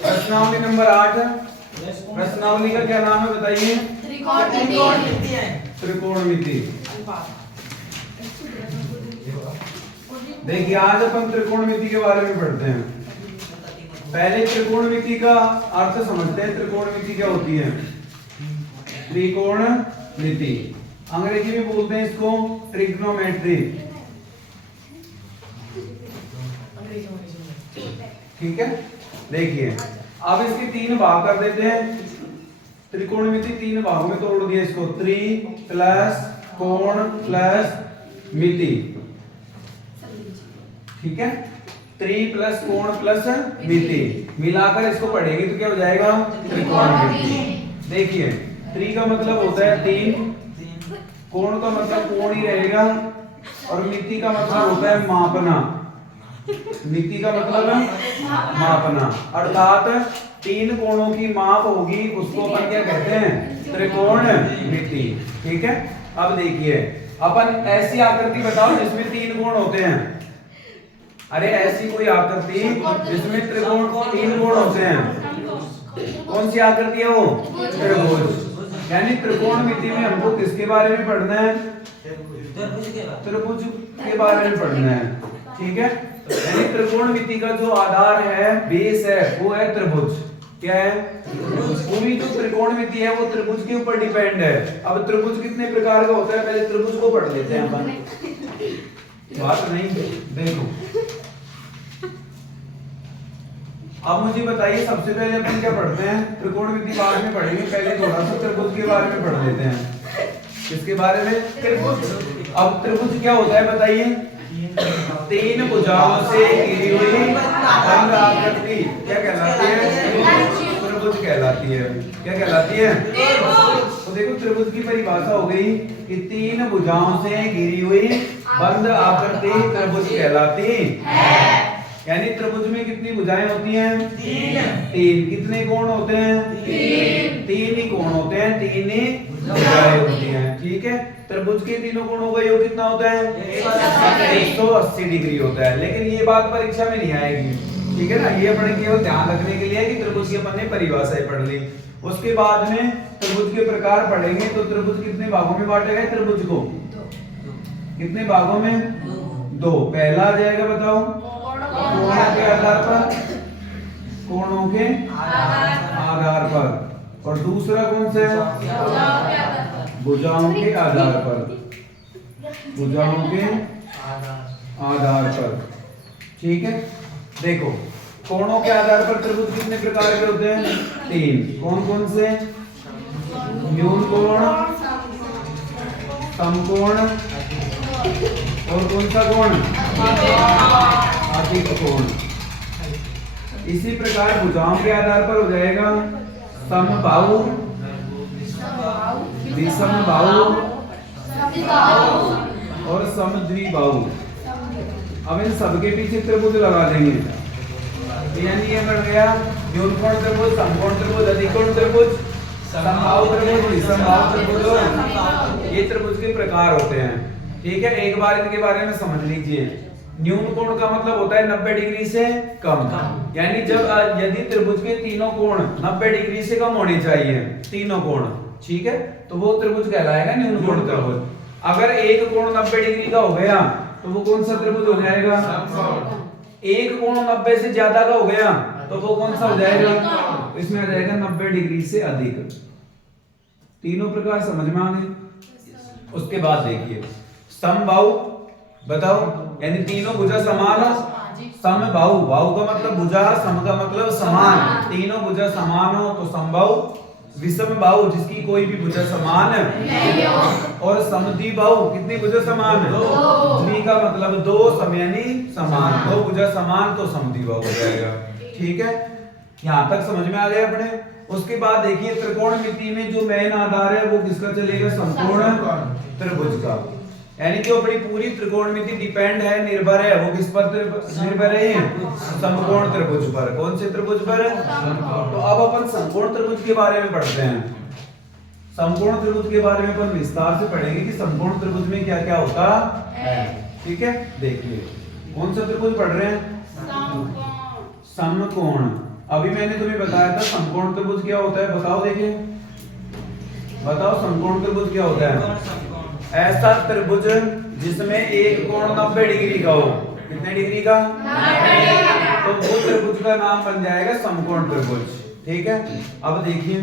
प्रश्नावली नंबर 8। प्रश्नावली का क्या नाम है बताइए? त्रिकोणमिति। देखिए आज अपन त्रिकोणमिति के बारे में पढ़ते हैं। पहले त्रिकोणमिति का अर्थ समझते हैं। त्रिकोणमिति क्या होती है? त्रिकोणमिति अंग्रेजी में बोलते हैं इसको ट्रिग्नोमेट्री। ठीक है, देखिए अब इसके 3 भाग कर देते हैं। त्रिकोणमिति 3 भागों में तोड़ दिया इसको। त्रि प्लस कोण प्लस मिति। ठीक है, त्रि प्लस कोण प्लस मिति मिलाकर इसको पढ़ेंगे तो क्या हो जाएगा? त्रिकोणमिति। देखिए त्रि का मतलब होता है 3, कोण का मतलब कोण ही रहेगा, और मिति का मतलब होता है मापना। मिति का मतलब है मापना, अर्थात 3 कोणों की माप होगी, उसको अपन क्या कहते हैं? त्रिकोणमिति। ठीक है, अब देखिए अपन ऐसी आकृति बताओ जिसमें 3 कोण होते हैं। अरे ऐसी कोई आकृति जिसमें त्रिकोण 3 कोण होते हैं, कौन सी आकृति है वो? त्रिभुज। यानी त्रिकोणमिति में हमको किसके बारे में पढ़ना है? त्रिभुज के बारे में पढ़ना है। ठीक है, यानी त्रिकोणमिति का जो आधार है, बेस है, वो है त्रिभुज। क्या है? पूरी जो त्रिकोणमिति है वो त्रिभुज के ऊपर डिपेंड है। अब त्रिभुज कितने प्रकार का होता है, पहले त्रिभुज को पढ़ लेते हैं अपन। बात नहीं, देखो अब मुझे बताइए सबसे पहले अपन क्या पढ़ते हैं? त्रिकोणमिति बाद में पढ़ेंगे, पहले थोड़ा सा त्रिभुज के बारे में पढ़ लेते हैं। किसके बारे में? त्रिभुज। अब त्रिभुज क्या होता है बताइए? 3 भुजाओं से घिरी हुई बंद आकृति क्या कहलाती है? त्रिभुज कहलाती है। क्या कहलाती है? तो देखो त्रिभुज की परिभाषा हो गई कि 3 भुजाओं से घिरी हुई बंद आकृति त्रिभुज कहलाती है। यानी त्रिभुज में कितनी भुजाएं होती हैं? 3। कितने कोण होते हैं? 3 ही कोण होते हैं, 3 ही भुजाएं होती हैं। ठीक है, त्रिभुज के तीनों कोणों का योग कितना होता है? 180 डिग्री होता है। लेकिन ये बात परीक्षा में नहीं आएगी। ठीक है ना, ये अपने केवल ध्यान रखने के लिए है कि त्रिभुज की अपन ने परिभाषाएं पढ़ ली। उसके बाद में त्रिभुज के प्रकार पढ़ेंगे। तो त्रिभुज कितने भागों में बांटा गया? त्रिभुज को कितने भागों में? 2। पहला आ जाएगा बताओ, कोणों के आधार पर, कोणों के आधार पर। और दूसरा कौन सा है? भुजाओं के आधार पर। भुजाओं के आधार पर। ठीक है, देखो कोणों के आधार पर त्रिभुज कितने प्रकार के होते हैं? 3। कौन कौन से? न्यून कोण, समकोण, और कौन सा कोण? अधिक कोण। इसी प्रकार भुजाओं के आधार पर हो जाएगा समबाहु, विषमबाहु और समद्विबाहु। अब इन सबके पीछे त्रिभुज लगा देंगे। यानी ये बढ़ गया न्यूनकोण त्रिभुज, समकोण त्रिभुज, अधिकोण त्रिभुज, समबाहु त्रिभुज, विषमबाहु त्रिभुज। ये त्रिभुज के प्रकार होते हैं। ठीक है, एक बार इनके बारे में समझ लीजिए। न्यून कोण का मतलब होता है 90 डिग्री से कम। यानी जब यदि त्रिभुज के तीनों कोण 90 डिग्री से कम होने चाहिए, तीनों कोण, ठीक है, तो वो त्रिभुज कहलाएगा न्यून कोण त्रिभुज। अगर एक कोण 90 डिग्री का हो गया तो वो कौन सा त्रिभुज हो जाएगा? एक कोण 90 से ज्यादा का हो गया तो वो कौन सा हो जाएगा? इसमें आ जाएगा 90 डिग्री से अधिक। तीनों प्रकार समझ में आ गए। उसके बाद देखिए समबाहु बताओ, यानी तीनों भुजा समान हो। समबाहु, बाहु का मतलब भुजा, सम का मतलब समान। तीनों भुजा समान हो तो समबाहु। विषमबाहु जिसकी कोई भी भुजा समान है। और समद्विबाहु कितनी भुजा समान है? द्वि का मतलब 2, सम यानी समान। 2 भुजा समान तो समद्विबाहु हो जाएगा। ठीक है, यहाँ तक समझ में आ गया अपने। उसके बाद देखिए त्रिकोणमिति में जो मेन आधार है वो किसका चलेगा? समकोण त्रिभुज का। यानी जो अपनी पूरी त्रिकोणमिति डिपेंड है, निर्भर है, वो किस पर निर्भर है? समकोण त्रिभुज पर। कौन से त्रिभुज पर? तो अब अपन समकोण त्रिभुज के बारे में पढ़ते हैं। समकोण त्रिभुज के बारे में अपन विस्तार से पढ़ेंगे कि समकोण त्रिभुज में क्या क्या होता है। ठीक है, देखिए कौन सा त्रिभुज पढ़ रहे हैं? समकोण। अभी मैंने तुम्हें बताया था समकोण त्रिभुज क्या होता है, बताओ देखिए, बताओ समकोण त्रिभुज क्या होता है। ऐसा त्रिभुज जिसमें एक कोण 90 डिग्री का हो। कितने डिग्री का? 90। तो वो त्रिभुज का नाम बन जाएगा समकोण त्रिभुज। ठीक है, अब देखिए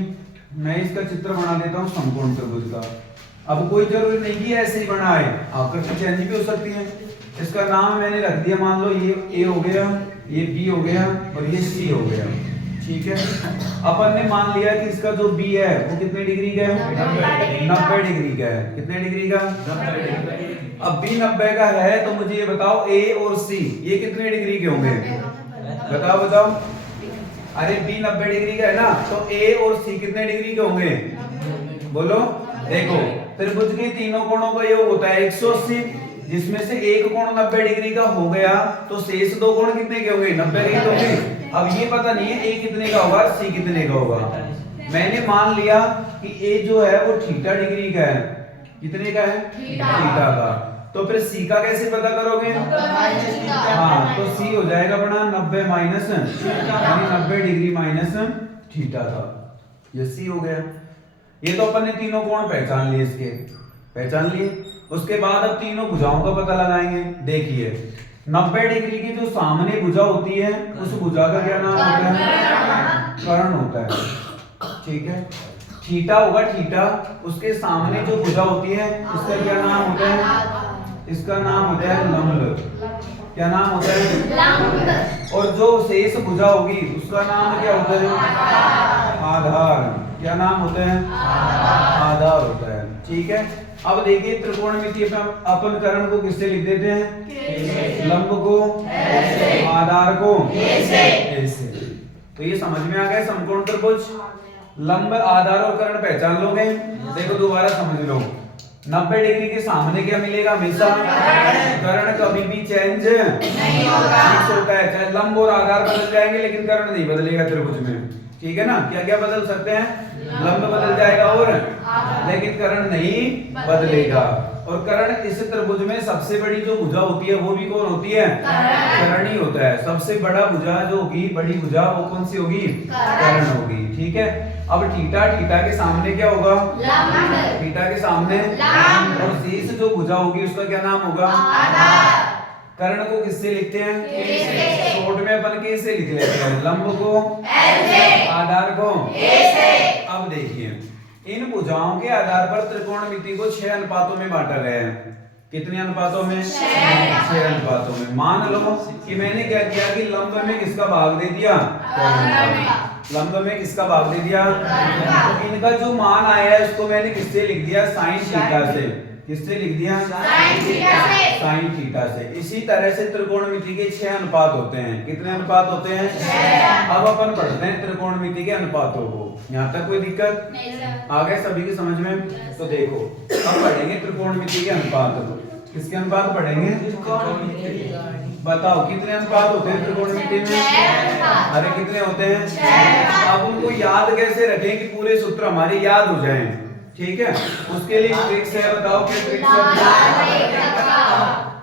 मैं इसका चित्र बना देता हूँ समकोण त्रिभुज का। अब कोई जरूरी नहीं कि ऐसे ही बनाए, आकृति चेंज भी हो सकती है। इसका नाम मैंने रख दिया, मान लो ये ए हो गया, ये बी हो गया और ये सी हो गया। ठीक है, अपन ने मान लिया कि इसका जो बी है वो कितने डिग्री का है? 90 डिग्री का है। कितने डिग्री का? 90। अब बी 90 का है तो मुझे ये बताओ ए और सी ये कितने डिग्री के होंगे? बताओ बताओ। अरे बी 90 डिग्री का है ना, तो ए और सी कितने डिग्री के होंगे? बोलो। देखो त्रिभुज के तीनों कोणों का योग होता है 180, जिसमें से एक कोण 90 डिग्री का हो गया तो शेष दो कोण कितने के होंगे? 90 के होंगे। अब ये पता नहीं है ए कितने का होगा, सी कितने का होगा। मैंने मान लिया कि ए जो है वो थीटा डिग्री का है। कितने का है? थीटा का। तो फिर सी का कैसे पता करोगे? हाँ, तो सी हो जाएगा अपना 90 माइनस, यानी 90 डिग्री माइनस थीटा का। ये सी हो गया। ये तो अपन ने तीनों कोण पहचान लिए, इसके पहचान लिए। उसके बाद अब तीनों भुजाओं का पता लगाएंगे। देखिए 90 डिग्री की जो सामने भुजा होती है उस भुजा का क्या नाम होता है? कर्ण होता है। ठीक है, थीटा होगा थीटा, उसके सामने जो भुजा होती है इसका क्या नाम होता है? इसका नाम होता है लंब। क्या नाम होता है? लंब। और जो शेष भुजा होगी उसका नाम क्या होता है? आधार। क्या नाम होता है? आधार होता है। ठीक है, अब देखिए त्रिकोणमिति में अपन कर्ण को किससे लिख देते हैं? लंब को ऐसे, आधार को ऐसे। तो ये समझ में आ गया समकोण त्रिभुज। लंब, आधार और कर्ण पहचान लोगे। देखो दोबारा समझ लो, 90 डिग्री के सामने क्या मिलेगा? हमेशा कर्ण कभी भी चेंज नहीं होता है। चाहे लंब और आधार बदल जाएंगे लेकिन कर्ण नहीं बदलेगा त्रिभुज में। ठीक है ना, क्या क्या बदल सकते हैं? लंब बदल जाएगा और लेकिन कर्ण नहीं बदलेगा। और कर्ण इस त्रिभुज में सबसे बड़ी जो भुजा होती है वो भी कौन होती है? कर्ण ही होता है। सबसे बड़ा भुजा जो होगी, बड़ी भुजा, वो कौन सी होगी? कर्ण होगी। ठीक है, अब थीटा, थीटा के सामने क्या होगा? लंब। थीटा के सामने लंब। और शेष जो भुजा होगी उसका क्या नाम होगा? आधार। कर्ण को किससे लिखते हैं? शॉर्ट में अपन कैसे लिख लेते हैं? लंब को ऐसे, आधार को ऐसे। अब देखिए इन भुजाओं के आधार पर त्रिकोणमिति को 6 अनुपातों में बांटा गया है। कितने अनुपातों में? 6 अनुपातों में। मान लो कि मैंने क्या किया कि लंब में किसका भाग दे दिया? लंब में किसका भाग दे दिया? तो इनका जो मान आया है उसको मैंने किससे लिख दिया? साइन थीटा से। किससे लिख दिया? साइन थीटा से। इसी तरह से त्रिकोणमिति के 6 अनुपात होते हैं। कितने अनुपात होते हैं? 6। अब अपन पढ़ते हैं त्रिकोणमिति के अनुपातों को। यहाँ तक कोई दिक्कत आ गए सभी की समझ में? तो देखो अब पढ़ेंगे त्रिकोणमिति के अनुपात। किसके अनुपात पढ़ेंगे? बताओ कितने अनुपात होते हैं त्रिकोणमिति में? अरे कितने होते हैं? 6। अब उनको याद कैसे रखें कि पूरे सूत्र हमारे याद हो जाएं? ठीक है, उसके लिए ट्रिक्स है। बताओ क्या ट्रिक्स है?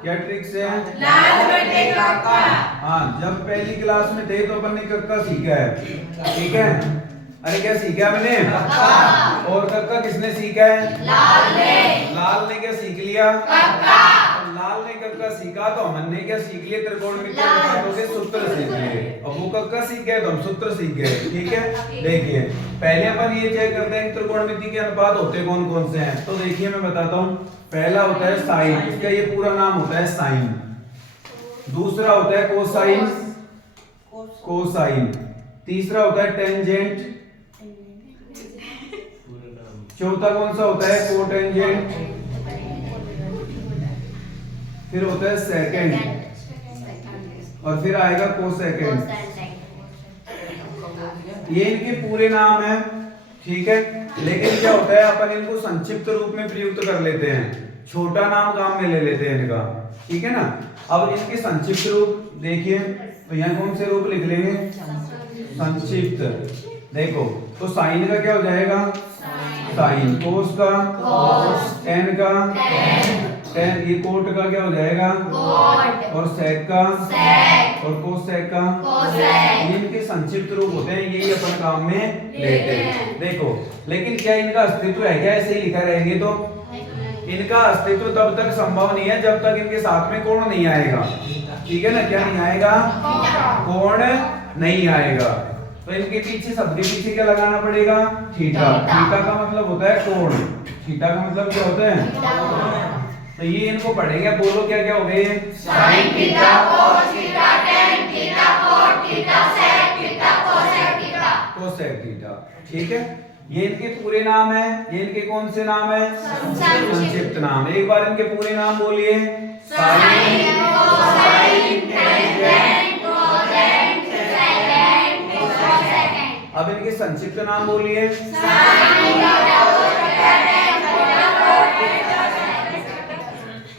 क्या ट्रिक्स है? हाँ, जब पहली क्लास में थे तो अपन ने कक्का सीखा है। ठीक है, अरे क्या सीखा मैंने? और कक्का किसने सीखा है? लाल ने क्या सीख लिया? लाल ने कक्का सीखा तो हमने क्या सीख लिया? त्रिकोणमिति के सूत्र सीख लिए। अब वो कक्का सीख गए तो हम सूत्र सीख गए। ठीक है, देखिए पहले अपन ये चेक करते हैं त्रिकोणमिति के अनुपात होते कौन कौन से हैं। तो देखिए मैं बताता हूँ। पहला होता है साइन, इसका ये पूरा नाम होता है साइन। दूसरा होता है कोसाइन, कोसाइन। तीसरा होता है टेंजेंट। चौथा कौन सा होता है? कोटेंजेंट। फिर होता है सेकंड और फिर आएगा कोसेकंड। ये इनके पूरे नाम है। ठीक है, लेकिन क्या होता है अपन इनको संक्षिप्त रूप में प्रयुक्त कर लेते हैं, छोटा नाम काम में ले लेते हैं इनका। ठीक है ना, अब इनके संक्षिप्त रूप देखिए तो यहाँ कौन से रूप लिख लेंगे? संक्षिप्त। देखो तो साइन का क्या हो जाएगा? साइन। कोस का टेन का टेन। ये कोट का क्या हो जाएगा? और सेक का सेक। और कोसेक का कोसेक। इनके संक्षिप्त रूप होते हैं, यही अपन काम में लेते हैं। देखो लेकिन क्या इनका अस्तित्व है क्या? ऐसे ही लिखा रहेंगे तो इनका अस्तित्व तब तक संभव नहीं है जब तक इनके साथ में कोण नहीं आएगा। ठीक है ना? क्या नहीं आएगा? कोण नहीं आएगा। तो इनके पीछे, शब्द के पीछे क्या लगाना पड़ेगा? थीटा। थीटा का मतलब होता है कोण। थीटा का मतलब क्या होता है? तो ये इनको पढ़ेंगे। बोलो क्या क्या हो गए? Sine theta, cos theta, tan theta, cot theta, sec theta, cosec theta. Cosec theta. ठीक है, ये इनके पूरे नाम है। ये इनके कौन से नाम है? संक्षिप्त नाम। एक बार इनके पूरे नाम बोलिए। Sine, cosine, tangent, cosec, second, cosecant. अब इनके संक्षिप्त नाम बोलिए।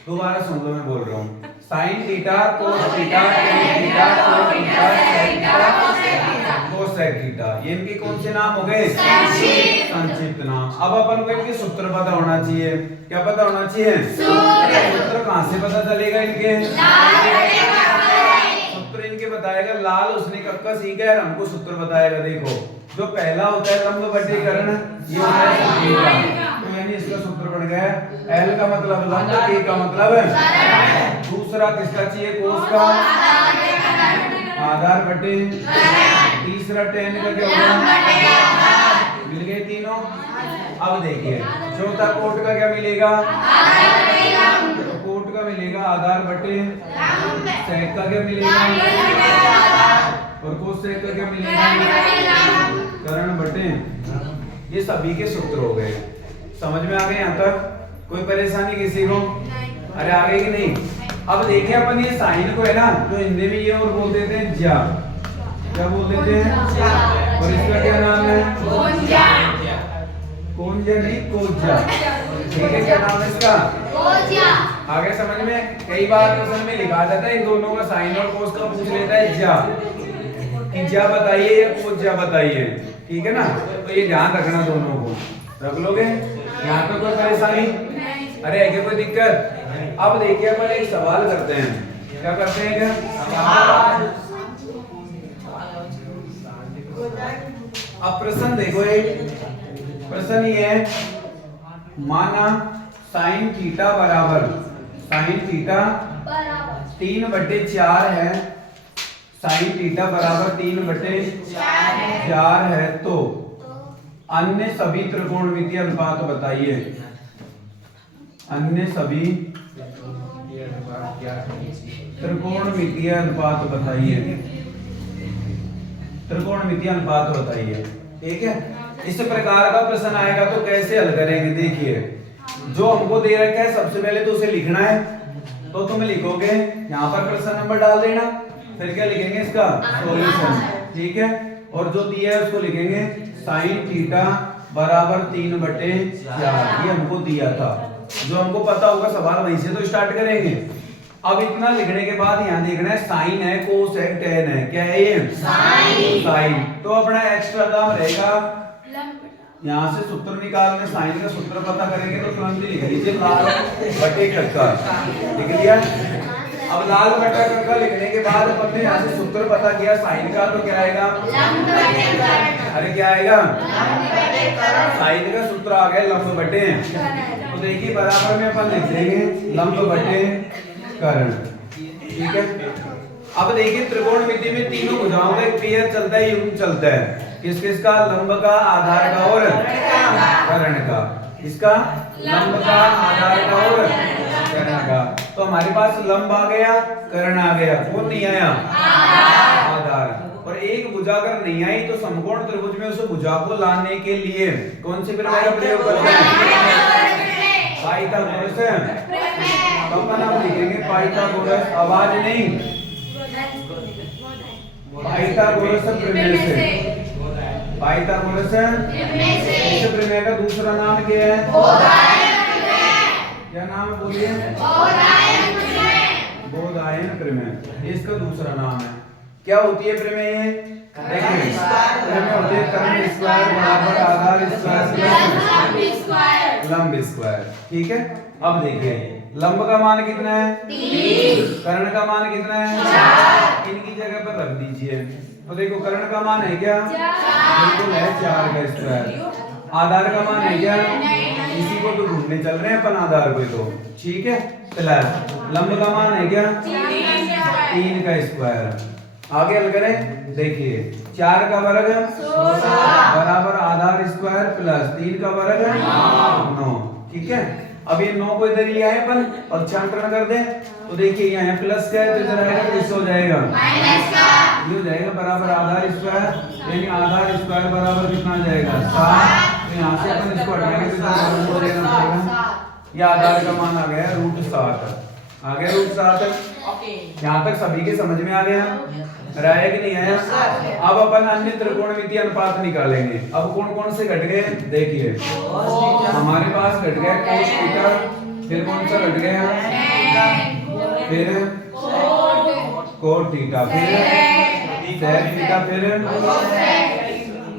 दोबारा सुन लो, मैं बोल रहा हूँ। Sine theta, cos theta, tan theta, cot theta, sec theta, cosec theta. ये इनके कौन से नाम हो गए? संक्षिप्त नाम। अब अपन को इनके सूत्र पता होना चाहिए। क्या पता होना चाहिए? सूत्र कहाँ से पता चलेगा इनके? सूत्र इनके बताएगा लाल, उसने कक्का सीखा है, हमको सूत्र बताएगा। देखो जो पहला होता है लंब बटे कर्ण, ये होता है संकीर्ण। तो यानी इसका सूत्र बन गया L का मतलब लंब, K का मतलब है। दूसरा किसका चाहिए? कोस का आधार बटे। तीसरा टेन का क्या होगा? मिल गए तीनों। अब देखिए चौथा कोट का क्या मिलेगा? तो कोट का मिलेगा आधार बटे। सेक का क्या मिलेगा? और कोसेक का क्या मिलेगा? कर्ण बटे। ये सभी के सूत्र हो गए। समझ में आ गए यहाँ तक? कोई परेशानी किसी को? अरे आ गई कि नहीं? अब देखिए अपन ये साइन को है ना, तो हिंदी में ये और बोल देते हैं ज्या। क्या बोल देते हैं? और इसका क्या नाम है? कोंजा नहीं, कोज्या। ठीक है, क्या नाम है इसका? आगे समझ में? कई बार क्वेश्चन में लिखा जाता है इन दोनों का साइन और कोस का पूछ लेता है ज्या, कि ज्या बताइए या कोज्या बताइए। ठीक है ना? तो ये ध्यान रखना, दोनों को रख लोगे। यहाँ पे कोई परेशानी? अरे है क्या कोई दिक्कत? अब देखिए अपन एक सवाल करते हैं। क्या करते हैं? क्या अब प्रश्न देखो, एक प्रश्न ये है, माना साइन थीटा बराबर, साइन थीटा 3/4 है। साइन थीटा बराबर 3/4 है तो अन्य सभी त्रिकोणमितीय अनुपात बताइए। अन्य सभी त्रिकोणमितीय अनुपात बताइए। त्रिकोणमितीय अनुपात बताइए। ठीक है, इस प्रकार का प्रश्न आएगा तो कैसे हल करेंगे? देखिए जो हमको दे रखा है सबसे पहले तो उसे लिखना है। तो तुम लिखोगे यहाँ पर प्रश्न नंबर डाल देना, फिर क्या लिखेंगे? इसका सॉल्यूशन। ठीक है, और जो दिया है उसको लिखेंगे साइन थीटा बराबर 3/4। ये हमको दिया था, जो हमको पता होगा सवाल वहीं से तो स्टार्ट करेंगे। अब इतना लिखने के बाद यहाँ देखना है साइन है, कोस है, टेन है। क्या है ये? साइन। तो अपना एक्स्ट्रा काम रहेगा यहाँ से सूत्र निकालने। साइन का सूत्र पता करेंगे तो तुरंत लिख लीजिए लाल बटे कक्का। लिख लिया? अब लाल बटा कक्का लिखने के बाद अपन ने यहाँ से सूत्र पता किया साइन का, तो क्या आएगा? अरे क्या आएगा? साइन का सूत्र आ गया लंब बटे। तो देखिए बराबर में अपन लिख देंगे लंब बटे कर्ण। ठीक है, अब देखिए त्रिकोणमिति में तीनों भुजाओं का एक पेयर चलता है, युग्म चलता है। किस किस का? लंब का, आधार का और कर्ण का। इसका लंब का, आधार का और कर्ण का। तो हमारे पास लंब आ गया, कर्ण आ गया, कौन नहीं आया? आधार। और एक भुजा अगर नहीं आई तो समकोण त्रिभुज में उस भुजा को लाने के लिए कौन सी प्रमेय का प्रयोग करते हैं? पाइथागोरस। तो अपन हम लिखेंगे पाइथागोरस, आवाज नहीं, पाइथागोरस प्रमेय से। पाइथागोरस इस प्रमेय का दूसरा नाम क्या है? क्या नाम है? बोलिए। बोधायन प्रमेय इसका दूसरा नाम है। क्या होती है प्रमेय? देखिए प्रमेय होती है कर्ण स्क्वायर बराबर आधार स्क्वायर लंब स्क्वायर। ठीक है, अब देखिए लंब का मान कितना है? 3। कर्ण का मान कितना है? 4। इनकी लीजिए। तो देखो कर्ण का मान है क्या? बिल्कुल है 4 का स्क्वायर। आधार का मान है क्या? इसी को तो ढूंढने चल रहे हैं अपन आधार को तो, ठीक है। प्लस लंब का मान है क्या? 3 का स्क्वायर। आगे हल करें, देखिए 4 का वर्ग बराबर आधार स्क्वायर प्लस 3 का वर्ग 9, ठीक है। अब ये 9 को इधर ले आए अपन और पक्षांतरण कर दें तो देखिए यहाँ प्लस क्या है तो इधर आएगा तो इससे हो जाएगा ये हो जाएगा बराबर आधार स्क्वायर, यानी आधार स्क्वायर बराबर कितना आ जाएगा 7। तो यहाँ से अपन इसको हटाएंगे तो इधर हो जाएगा। ये आधार का मान आ गया √7, आ गया √7। यहाँ तक सभी के समझ में आ गया? राय कि नहीं आया? अब अपन अन्य त्रिकोणमितीय अनुपात निकालेंगे। अब कौन कौन से घट गए देखिए, हमारे पास घट गया cos थीटा, फिर कौन सा घट गया, फिर cot थीटा, फिर sec थीटा, फिर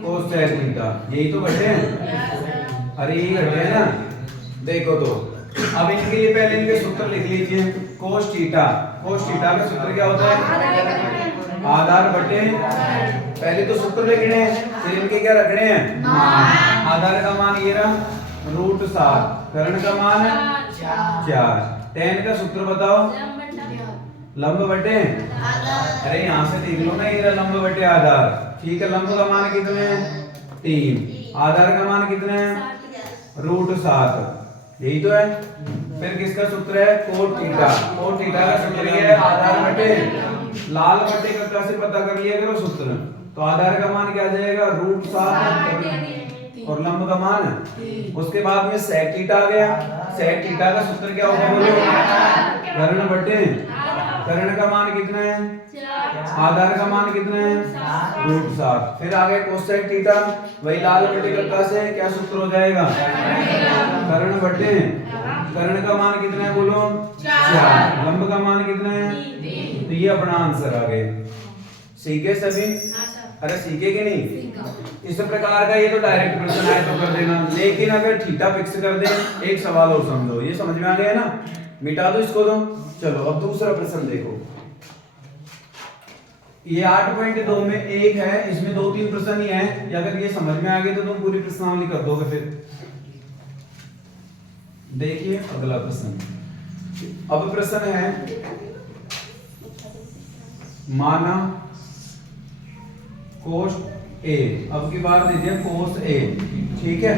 cosec थीटा। यही तो घटे हैं, अरे यही घटे हैं ना। देखो तो अब इनके लिए पहले इनके सूत्र लिख लीजिए। cos थीटा का सूत्र क्या होता है? आधार बटे, पहले तो सूत्र लिखने हैं फिर इनके क्या रखने हैं मान। आधार का मान ये रहा √7, कर्ण का मान 4, tan का सूत्र बताओ लंब बटे, अरे यहाँ से देख लो ना ये रहा लंब बटे आधार, ठीक है। लंब का मान कितने हैं 3, आधार का मान कितने हैं √7, यही तो है। फिर किसका सूत्र है cot थीटा का सूत्र ये है आधार बटे लाल बटे का से पता कर लिया करो सूत्र। तो आधार का मान क्या आ जाएगा √7 और लंब का मान, उसके बाद में sec थीटा आ गया। sec थीटा का सूत्र क्या होगा बोलो, कर्ण बटे, कर्ण का मान कितना है, आधार का मान कितना है √7। फिर आ गया cosec थीटा, वही लाल बटे का से क्या सूत्र हो जाएगा, कर्ण बटे, कर्ण का मान कितना है बोलो 4, लंब का मान कितना है, तो ये अपना आंसर आ गए। सीखे सभी? अरे सीखे कि नहीं? इस प्रकार का ये तो डायरेक्ट प्रश्न आए तो कर देना, लेकिन अगर थीटा फिक्स कर दे, एक सवाल और समझो, ये समझ में आ गया ना, मिटा दो इसको तो। चलो अब दूसरा प्रश्न देखो, ये 8.2 में एक है, इसमें 2-3 प्रश्न ही हैं। अगर ये समझ में आ गए तो तुम पूरी प्रश्नावली कर दोगे। फिर देखिए अगला प्रश्न। अब प्रश्न है माना cos A, अब की बार दे दिया cos A, ठीक है।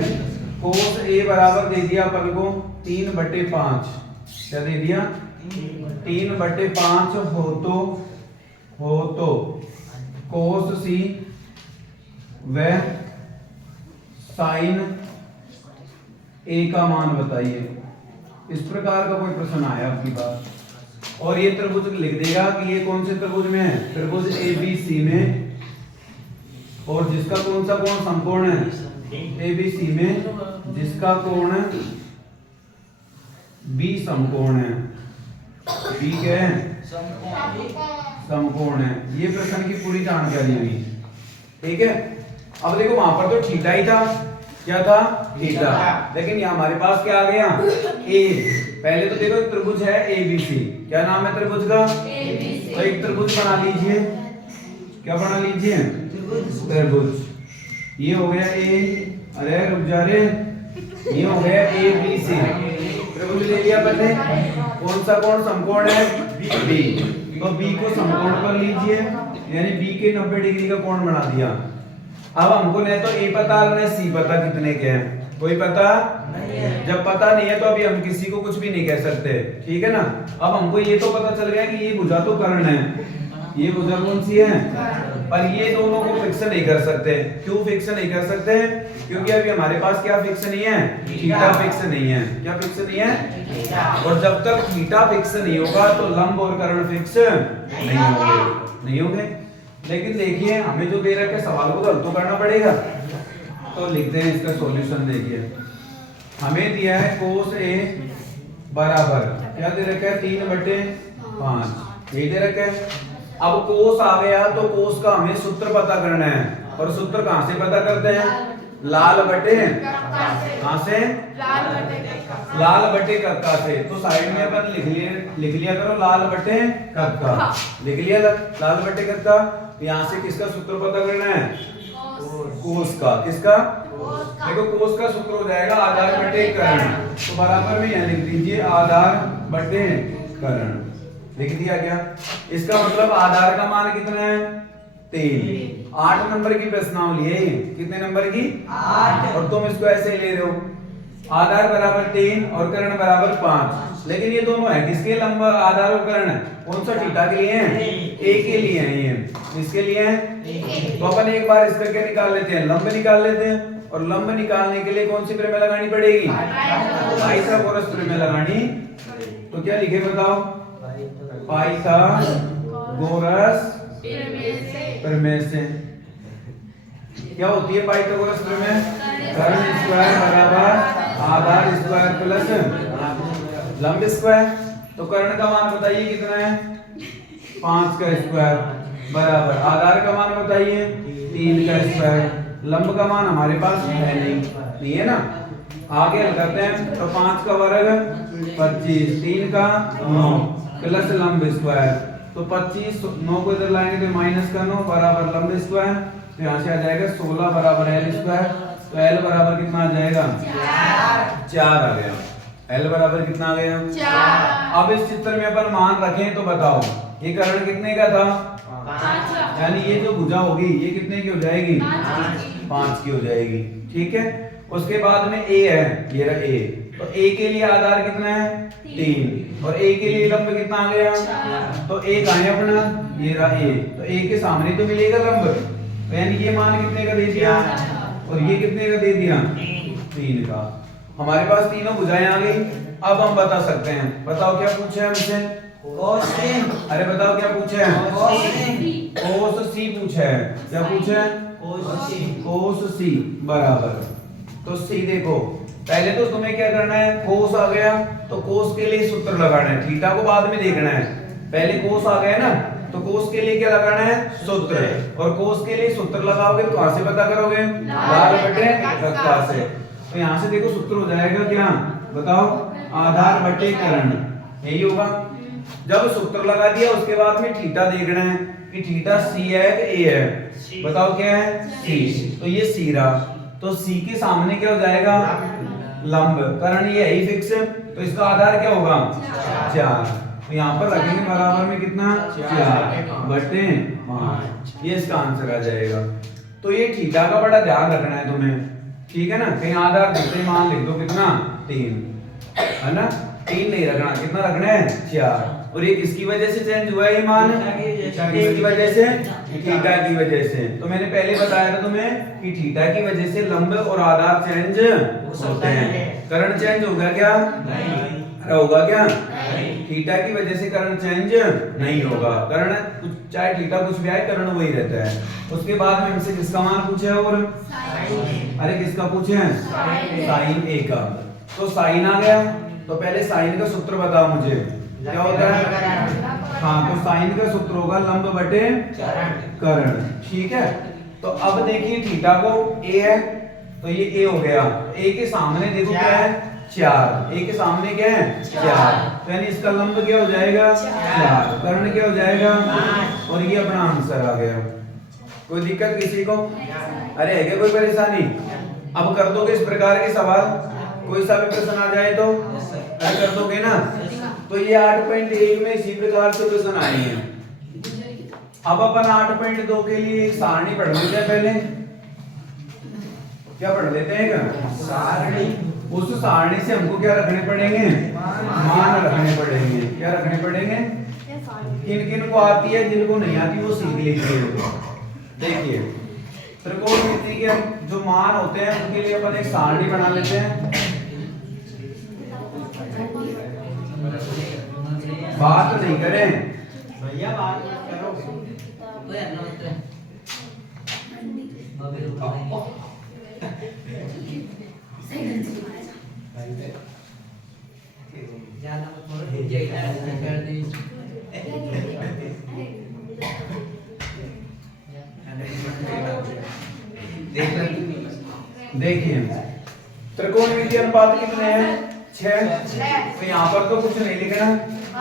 cos A बराबर दे दिया अपन को 3/5, क्या दे दिया 3/5 हो तो cos C व sin A का मान बताइए। इस प्रकार का कोई प्रश्न आया आपकी बात, और ये त्रिभुज लिख देगा कि ये कौन से त्रिभुज में है, त्रिभुज ABC में, और जिसका कौन सा कोण समकोण है ABC में, जिसका कोण B समकोण है। B क्या है, समकोण है। ये प्रश्न की पूरी जानकारी हुई, ठीक है। अब देखो वहां पर तो थीटा ही था, क्या था थीटा, लेकिन यहाँ हमारे पास क्या आ गया A। पहले तो देखो त्रिभुज है ABC, क्या नाम है त्रिभुज का ABC। तो एक त्रिभुज बना लीजिए, क्या बना लीजिए त्रिभुज। ये हो गया A, अरे रुक जा रे, ये हो गया ABC, त्रिभुज ले लिया पहले। कौन सा कोण समकोण है B, तो B को समकोण पर लीजिए, यानी B के 90 डिग्री का कोण बना दिया। अब हमको न तो A पता न C पता कितने के हैं, कोई पता नहीं है। जब पता नहीं है तो अभी हम किसी को कुछ भी नहीं कह सकते, ठीक है ना। अब हमको ये तो पता चल गया कि ये भुजा तो कर्ण है, ये भुजा कौन सी है, पर ये दोनों को फिक्स नहीं कर सकते। क्यों फिक्स नहीं कर सकते, क्योंकि अभी हमारे पास क्या फिक्स नहीं है, थीटा फिक्स नहीं है। क्या फिक्स नहीं है, और जब तक थीटा फिक्स नहीं होगा तो लंब और कर्ण फिक्स नहीं होंगे। लेकिन देखिए हमें जो दे रखा है सवाल को तो हल तो करना पड़ेगा, तो लिखते हैं इसका सॉल्यूशन। देखिए हमें दिया है cos A बराबर क्या दे रखा है 3/5, यही दे रखा है। अब cos आ गया तो cos का हमें सूत्र पता करना है, और सूत्र कहां से पता करते हैं, लाल बटे कहां से, लाल बटे कक्का से। तो साइड में अपन लिख लिया करो लाल बटे कक्का, लिख लिया लाल बटे कक्का। तो यहाँ से किसका सूत्र पता करना है? कोस का। किसका? देखो कोस का सूत्र हो जाएगा आधार बटे कर्ण, तो बराबर में यहाँ लिख दीजिए आधार बटे कर्ण। लिख दिया क्या? इसका मतलब आधार का मान कितना है? 3। 8 नंबर की प्रश्नावली है ये। कितने नंबर की? 8। और तुम इसको ऐसे ही ले रहे हो, आधार बराबर 3 और कर्ण बराबर 5। लेकिन ये दोनों है किसके? लंब आधार और कर्ण कौन सा थीटा के लिए है? ए के लिए है। ये किसके लिए है? तो अपन एक बार इसका क्या निकाल लेते हैं? लंब निकाल लेते हैं। और लंब निकालने के लिए कौन सी प्रमेय लगानी पड़ेगी? पाइथागोरस प्रमेय लगानी। तो क्या लिखे बताओ? पाइथागोरस प्रमेय से क्या होती है? पाइथागोरस प्रमेय कर्ण स्क्वायर बराबर आधार स्क्वायर प्लस लंब स्क्वायर। तो कर्ण का मान बताइए कितना है? 5 का स्क्वायर बराबर आधार का मान बताइए 3 का स्क्वायर। लंब का मान हमारे पास है नहीं है ना। आगे हल करते हैं। तो 5 का वर्ग 25, 3 का 9 प्लस लंब स्क्वायर। तो 25, 9 को इधर लाएंगे तो माइनस का 9 बराबर लंब स्क्वायर। तो यहाँ से आ जाएगा 16 बराबर एल स्क्वायर। तो एल बराबर कितना आ जाएगा? 4 आ गया। एल बराबर कितना आ गया? 4। अब इस चित्र में अपन मान रखें तो बताओ ये कर्ण कितने का था? 5। यानी ये जो भुजा होगी ये कितने की हो जाएगी? 5 की हो जाएगी। ठीक है। उसके बाद में ए है, ये रहा ए। तो ए के लिए आधार कितना है? 3 और ए के लिए लंब कितना आ गया? तो ए कहाँ है अपना? ये रहा ए। तो ए के सामने तो मिलेगा लंब। तो यानी ये मान कितने का दे दिया और ये कितने का दे दिया? 3 का। हमारे पास तीनों भुजाएं आ गई। अब हम बता सकते हैं। बताओ क्या पूछे है हमसे? अरे बताओ क्या पूछे हैं? कोस सी पूछे है। क्या पूछे है? कोस सी बराबर। तो सी देखो पहले तो तुम्हें क्या करना है? कोस आ गया तो कोस के लिए सूत्र लगाना है। थीटा को बाद में देखना है। पहले कोस आ गया ना तो कोस के लिए क्या लगाना है? सूत्र। और कोस के लिए सूत्र लगाओगे तो कहां से पता करोगे? लाल बटे कक्का से। तो यहाँ से देखो सूत्र हो जाएगा क्या? बताओ आधार बटे कर्ण, यही होगा। जब सूत्र लगा दिया उसके बाद में थीटा देखना है कि थीटा सी है कि ए है। बताओ क्या है? सी। तो ये सी रहा। तो सी के सामने क्या हो जाएगा? लंब। कर्ण ये है ही फिक्स है तो इसका आधार क्या होगा? 4। तो यहाँ पर रखेंगे बराबर में कितना? 4 बटे 5। ये इसका आंसर आ जाएगा। तो ये थीटा का बड़ा ध्यान रखना है तुम्हें। ठीक है ना। कहीं आधार दूसरे मान लिख दो कितना? 3 है ना। 3 नहीं रखना, कितना रखना है? 4। और ये किसकी वजह से चेंज हुआ है ये मान? किसकी वजह से? थीटा की वजह से। तो मैंने पहले बताया था तुम्हें कि थीटा की वजह से लंब और आधार चेंज होते हैं। कर्ण चेंज होगा क्या? नहीं होगा क्या? नहीं। थीटा की वजह से कर्ण चेंज नहीं होगा। कर्ण चाहे थीटा कुछ भी आए कर्ण वही रहता है। उसके बाद में हमसे किसका मान पूछा है? और अरे किसका पूछे हैं? साइन ए का। तो साइन आ गया तो पहले साइन का सूत्र बताओ मुझे क्या होता है? हाँ तो साइन का सूत्र होगा लंब बटे कर्ण। ठीक है। तो अब देखिए थीटा को ए है तो ये ए हो गया। ए के सामने देखो क्या है? 4। ए के सामने क्या है? 4। तो यानी इसका लंब क्या हो जाएगा? 4। कर्ण क्या हो जाएगा? और ये अपना आंसर आ गया। कोई दिक्कत किसी को? अरे है क्या कोई परेशानी? अब कर दोगे इस प्रकार के सवाल? कोई सा भी प्रश्न आ जाए तो अरे कर दोगे ना। तो ये 8.1 में इसी प्रकार से प्रश्न आए हैं। अब अपन 8.2 के लिए एक सारणी पढ़ लेते हैं। पहले क्या पढ़ लेते हैं? सारणी। उस सारणी से हमको क्या रखने पड़ेंगे? मान रखने पड़ेंगे। क्या रखने पड़ेंगे? किन किन को आती है, जिनको नहीं आती वो सीख लीजिए। देखिए त्रिकोणमिति के जो मान होते हैं उनके लिए अपन एक सारणी बना लेते हैं। बात नहीं करें भैया, बात करो। देखिए त्रिकोणमिति अनुपात कितने हैं? 6। तो यहाँ पर तो कुछ नहीं लिखना।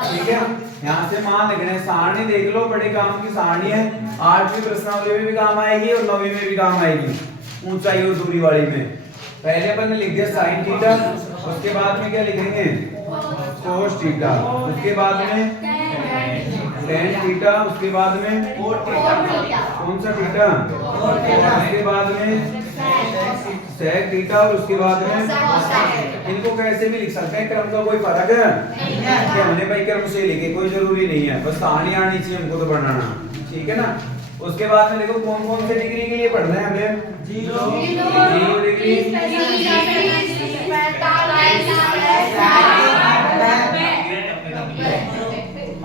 ठीक है। यहाँ से मान लिखने हैं। सारणी देख लो, बड़े काम की सारणी है, 8वीं प्रश्नावली में भी काम आएगी और 9वीं में भी काम आएगी, ऊंचाई और दूरी वाली में। पहले अपन ने लिख दिया साइन थीटा, उसके बाद में क्या लिखेंगे कोस थीटा, उसके बाद में टेन थीटा, उसके बाद में कौन सा थीटा, उसके बाद में सेक थीटा और उसके बाद में इनको कैसे भी लिख सकते हैं, क्रम का कोई फर्क है कि हमने भाई क्रम से लिखे, कोई जरूरी नहीं है, बस कहानी आनी चाहिए हमको तो बनाना, ठीक है ना। उसके बाद में देखो कौन कौन से डिग्री के लिए पढ़ना है हमें, 0 डिग्री,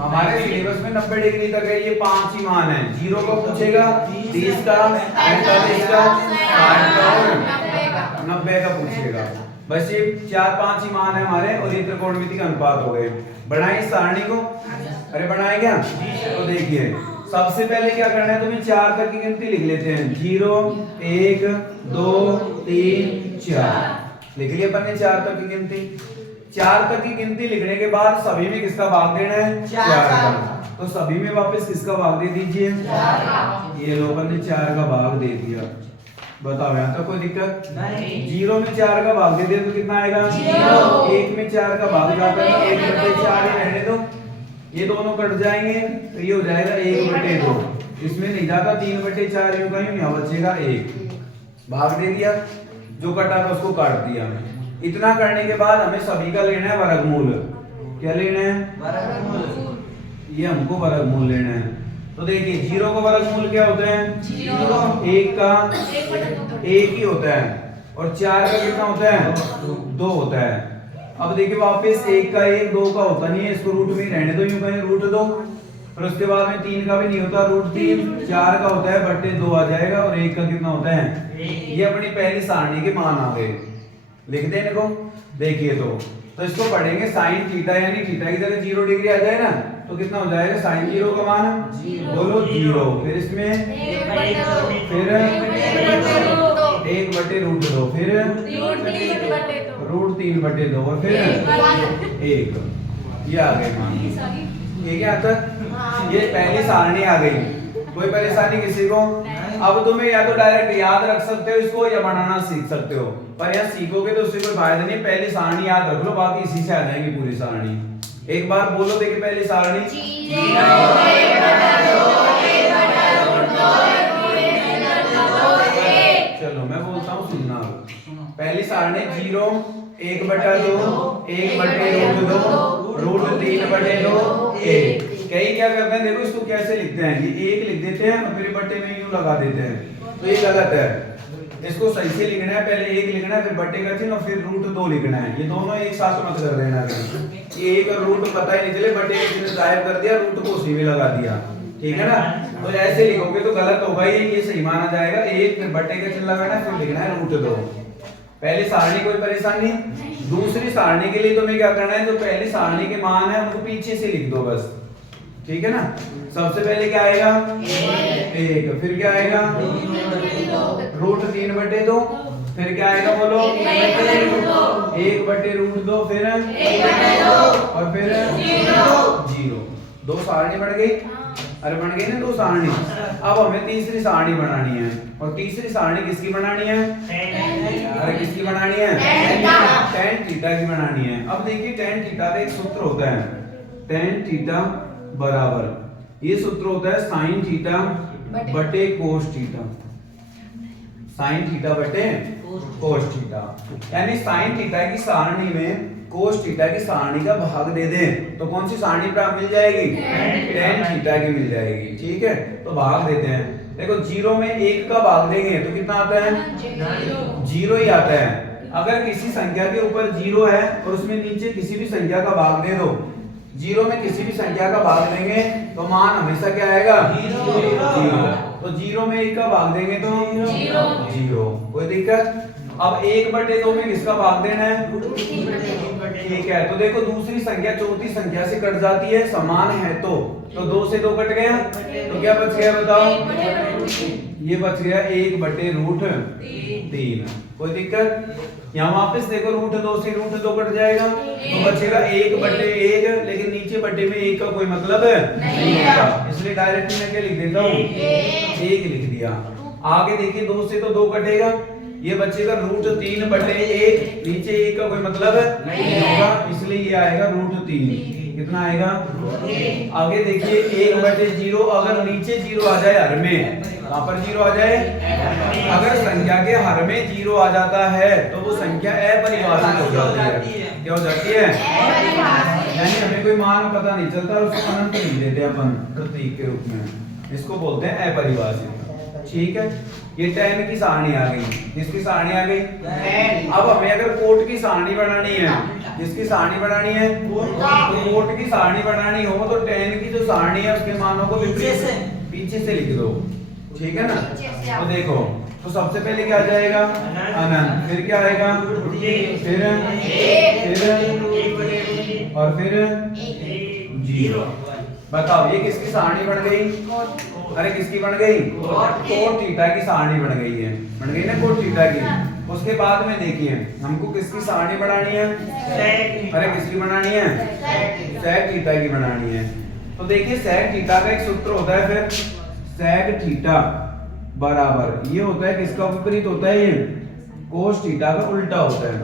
हमारे सिलेबस में 90 डिग्री तक है, ये 5 ही मान है। 0 को पूछेगा 30 का, 45 का, 60 का और 90 का पूछेगा। बस ये 4-5 ही मान है हमारे, और ये त्रिकोणमिति का अनुपात हो गए। बनाए सारणी को, अरे बनाए क्या, तो देखिए सबसे पहले क्या करना है, तुम्हें 4 तक की गिनती लिख लेते हैं। 0 1 2 3 4 लिख लिया अपन ने 4 तक की गिनती। 4 तक की गिनती लिखने के बाद सभी में किसका भाग देना है, 4 का। तो सभी में वापस किसका भाग दे दीजिए, 4 का। ये लो अपन ने 4 का भाग दे दिया। बताओ यहाँ तक कोई दिक्कत नहीं। 0 में 4 का भाग दे दिया तो कितना आएगा, 1 में 4 का भाग जाता है, 1/4 ही रहने दो, ये दोनों कट जाएंगे तो ये हो जाएगा 1/2। इसमें नहीं जाता 3/4, यूं कहीं यहाँ बचेगा 1, भाग दे दिया, जो कटा था उसको काट दिया। इतना करने के बाद हमें सभी का लेना है वर्गमूल। क्या लेना है, वर्गमूल, ये हमको वर्गमूल लेना है। तो देखिए 0 का वर्गमूल क्या होता है, 1 का 1 ही होता है, और 4 का कितना होता है, 2 होता है। अब देखिए वापस 1 का 1 2 का होता नहीं है, इसको रूट में रहने दो, यूं कहें √2। फिर उसके बाद में 3 का भी नहीं होता, √3। 4 का होता है /2 आ जाएगा, और 1 का कितना होता है, ये अपनी पहली सारणी के मान आ गए। लिख दें इनको, देखिए तो इसको पढ़ेंगे साइन थीटा, यानी थीटा की जगह 0 डिग्री आ जाए ना, तो कितना हो जाएगा, साइन 0 का मान बोलो 0, फिर इसमें फिर 1/√2, फिर √3/2 और फिर 1, ये आ गए मान। ठीक है यहाँ तक, ये पहली सारणी आ गई। कोई परेशानी किसी को? अब तुम्हें या तो डायरेक्ट याद रख सकते हो इसको, या बनाना सीख सकते हो, पर यहाँ सीखोगे तो उससे कोई फायदा नहीं। पहली सारणी याद रख लो, बाकी इसी से आ जाएंगी पूरी सारणी। एक बार बोलो, देखिए पहली सारणी, चलो मैं बोलता हूँ सुनना। पहली सारणी 0 1/2 1/√2 √3/2 1। कई क्या करते हैं, देखो इसको कैसे लिखते हैं, ये 1 लिख देते हैं और फिर बट्टे में यूं लगा देते हैं, तो ये गलत है। इसको सही से लिखना है, पहले 1 लिखना है, फिर बट्टे का चिन्ह और फिर √2 लिखना है। ये दोनों एक साथ मत कर देना, ये 1 और रूट पता ही नहीं चले, बट्टे का चिन्ह गायब कर दिया, रूट को उसी में लगा दिया, ठीक है ना। तो ऐसे लिखोगे तो गलत होगा, ये सही माना जाएगा। 1 फिर बट्टे का चिन्ह लगाना है, फिर लिखना है √2। पहली सारणी कोई परेशानी। दूसरी सारणी के लिए तुम्हें क्या करना है, जो पहली सारणी के मान है उनको पीछे से लिख दो बस, ठीक है ना। सबसे पहले क्या आएगा, 1, फिर क्या आएगा √3/2, फिर क्या आएगा बोलो 1/√2, फिर और फिर 0। 2 सारणी बन गई, अरे बन गई ना 2 सारणी। अब हमें तीसरी सारणी बनानी है, और तीसरी सारणी किसकी बनानी है, अरे किसकी बनानी है, tan थीटा की बनानी है। अब देखिए tan थीटा का एक सूत्र होता है, tan थीटा बराबर, ये सूत्र होता है sin थीटा बटे cos थीटा, sin थीटा बटे cos थीटा। यानी sin थीटा की सारणी में cos थीटा की सारणी का भाग दे दें तो कौन सी सारणी प्राप्त मिल जाएगी, tan थीटा की मिल जाएगी, ठीक है। तो भाग देते हैं, देखो 0 में 1 का भाग देंगे तो कितना आता है, 0 ही आता है। अगर किसी संख्या के ऊपर 0 है और उसमें नीचे किसी भी संख्या का भाग दे दो, 0 में किसी भी संख्या का भाग देंगे तो मान हमेशा क्या आएगा, 0। तो 0 में 1 का भाग देंगे तो 0, कोई दिक्कत। अब 1/2 में किसका भाग देना है, ठीक है। तो देखो दूसरी संख्या चौथी संख्या से कट जाती है, समान है तो 2 से 2 कट गया, तो क्या बच गया बताओ, ये बच गया 1/√3। कोई दिक्कत? यहाँ वापस देखो √2 से √2 कट जाएगा तो बचेगा 1/1, लेकिन नीचे बटे में 1 का कोई मतलब नहीं होगा, इसलिए डायरेक्ट मैं क्या लिख देता हूँ 1 लिख दिया। आगे देखिए 2 से तो 2 कटेगा, ये बचेगा √3/1, नीचे 1 का कोई मतलब नहीं होगा, इसलिए ये आएगा √3। कितना आएगा? आगे देखिए 1/0, अगर नीचे 0 आ जाए हर में, कहां पर 0 आ जाए? अगर संख्या के हर में 0 आ जाता है तो वो संख्या अपरिभाषित हो जाती है। क्या हो जाती है? यानी हमें कोई मान पता नहीं चलता, उसको अनंत लिख देते हैं अपन प्रतीक के रूप में, इसको बोलते हैं अपरिभाषित। ठीक है, ये 10 की सारणी आ गई। किसकी सारणी आ गई? अब हमें अगर कोट की सारणी बनानी है, किसकी सारणी बनानी है? तो कोट की सारणी बनानी हो तो 10 की जो सारणी है उसके मानों को पीछे से लिख दो। ठीक है ना? तो देखो, तो सबसे पहले क्या आ जाएगा? अनंत, फिर क्या आएगा? फिर और फिर 0। बताओ ये किसकी सारणी बन गई? अरे किसकी बन गई? कोट थीटा की सारणी बन गई है, बन गई ना कोट थीटा की। उसके बाद में देखिए हमको किसकी सारणी बनानी है? अरे किसकी बनानी है? सेक थीटा की बनानी है। तो देखिए सेक थीटा का एक सूत्र होता है, फिर सेक थीटा बराबर ये होता है, किसका विपरीत होता है? ये कोस थीटा का उल्टा होता है।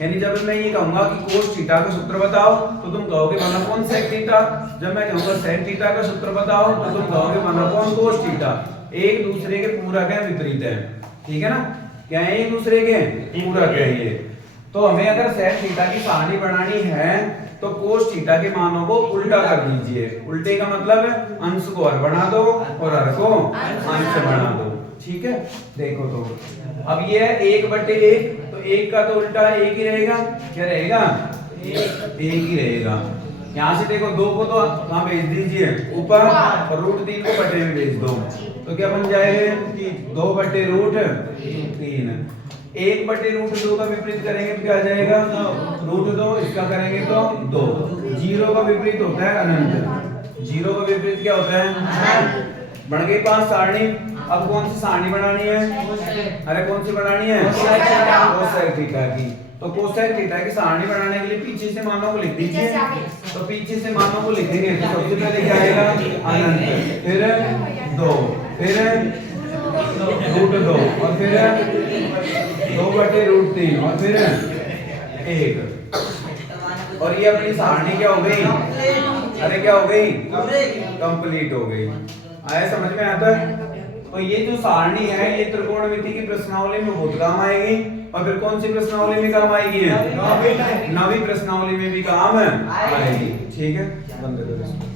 यानी जब मैं ये कहूंगा कि कोस थीटा का सूत्र बताओ तो तुम कहोगे 1/कौन सेक थीटा, जब मैं कहूंगा सेक थीटा का सूत्र बताओ तो तुम कहोगे 1/कौन कोस थीटा। एक दूसरे के पूरा क्या विपरीत है, ठीक है ना? क्या है एक दूसरे के पूरा क्या है ये। तो हमें अगर सेक थीटा की सारणी बनानी है तो कोस थीटा के मानों को उल्टा कर दीजिए। उल्टे का मतलब है अंश को हर बना दो और हर को अंश बना दो। ठीक है, देखो तो अब ये है 1/1, तो 1 का तो उल्टा 1 ही रहेगा। क्या रहेगा? 1 ही रहेगा। यहाँ से देखो 2 को तो वहां भेज दीजिए ऊपर और √3 को बटे में भेज दो, तो क्या बन जाएगा? 2/√3। 1/√2 का विपरीत करेंगे तो क्या आ जाएगा? √2, इसका करेंगे तो 2। 0 का विपरीत होता है अनंत। 0 का विपरीत क्या होता है? बन गई 5 सारणी। अब कौन सी सारणी बनानी है? अरे कौन सी बनानी है? कोसेक थीटा की। तो कोसेक थीटा की सारणी बनाने के लिए पीछे से मानों को लिख दीजिए। तो पीछे से मानों को लिखेंगे तो सबसे पहले क्या आएगा? अनंत, फिर 2, फिर √2 और फिर 2/√3 और फिर 1। और ये अपनी सारणी क्या हो गई? अरे क्या हो गई? कंप्लीट हो गई। आया समझ में आता है? तो ये जो सारणी है ये त्रिकोणमिति की प्रश्नावली में बहुत काम आएगी, और फिर कौन सी प्रश्नावली में काम आएगी? नवीं प्रश्नावली में भी काम आएगी। ठीक है, बंद करो इसको।